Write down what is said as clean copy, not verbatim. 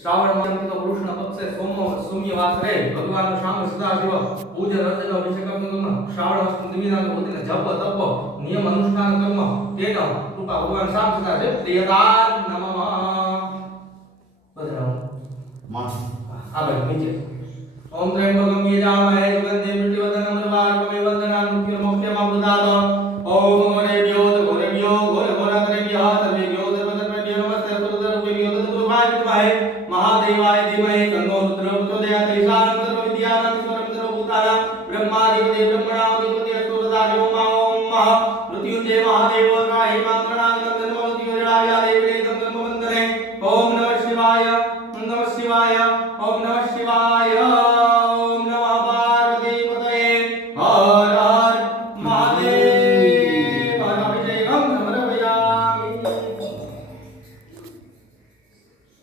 श्रावण मास तो कृष्ण पक्षे सोमवासरे भगवान श्याम सदाशिव पूजा अर्चना अभिषेक कर्म श्रावण मास निमित्तान होतीने जप तप नियम अनुष्ठान कर्म तेन कृपा भगवान श्याम सदाशिव प्रियदान नमः बदराओ मां आबे नीचे ओम त्र्यंबकम यजामहे सुगंधिं पुष्टिवर्धनम उर्वारुकमिव वन्दनान् मुक्तिर्मोक्षमाप्नुदात ओम घोरेभ्यो घोरघोरतरेभ्यः सर्वेभ्यो सर्वतर्भ्यो नमस्ते सर्वतर्भ्यो तत्पुरुषाय विद्महे महादेवाय धीमहि तन्नो रुद्रः प्रचोदयात् ईशानं सर्वविद्यानां ईश्वरं सर्वभूतानां ब्रह्माधिपति ब्रह्मणाधिपति अस्तु तथास्तु ओम मृत्युंजय महादेव राहि मात्रणां